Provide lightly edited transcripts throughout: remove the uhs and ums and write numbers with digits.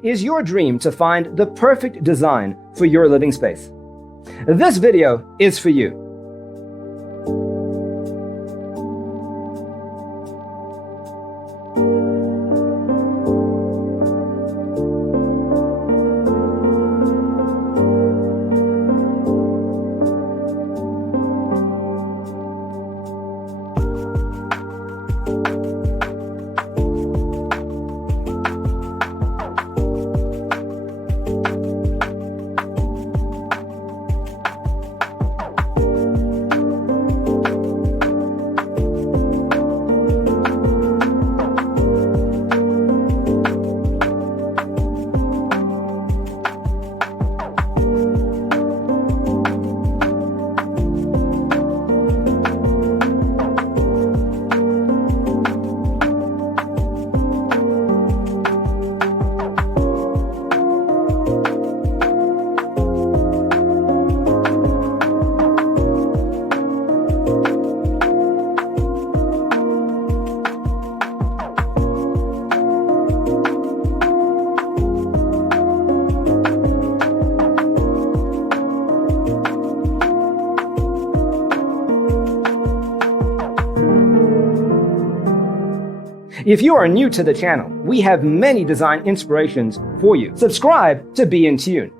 Is your dream to find the perfect design for your living space? This video is for you. If you are new to the channel, we have many design inspirations for you. Subscribe to be in tune.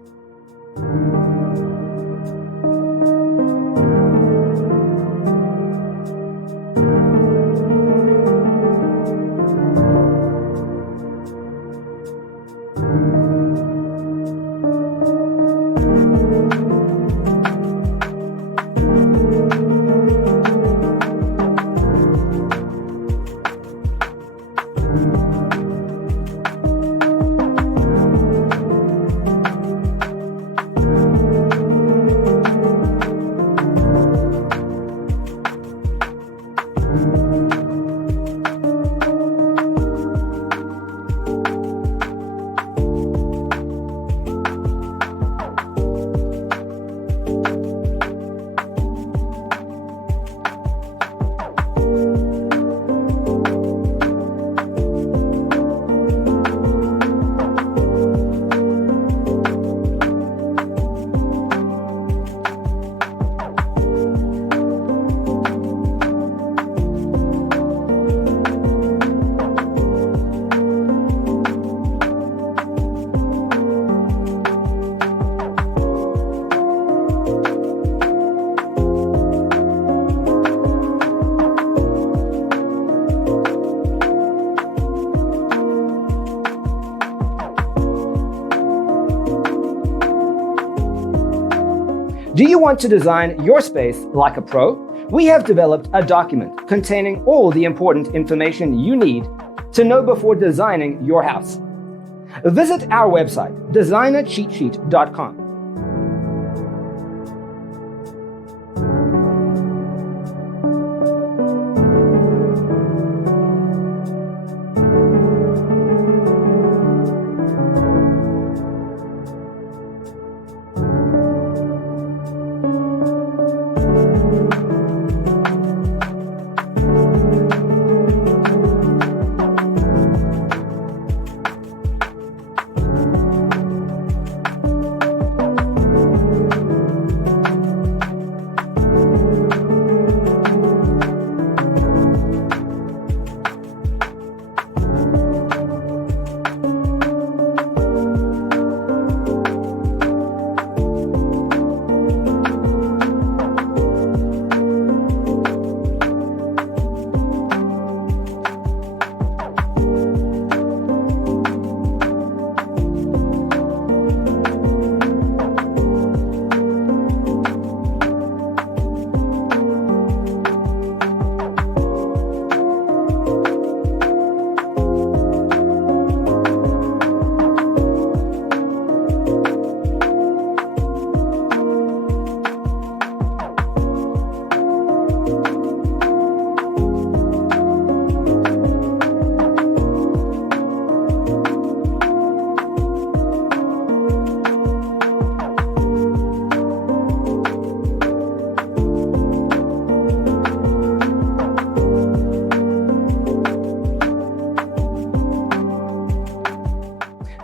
Do you want to design your space like a pro? We have developed a document containing all the important information you need to know before designing your house. Visit our website, designercheatsheet.com.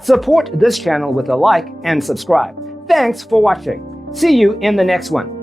Support this channel with a like and subscribe. Thanks for watching. See you in the next one.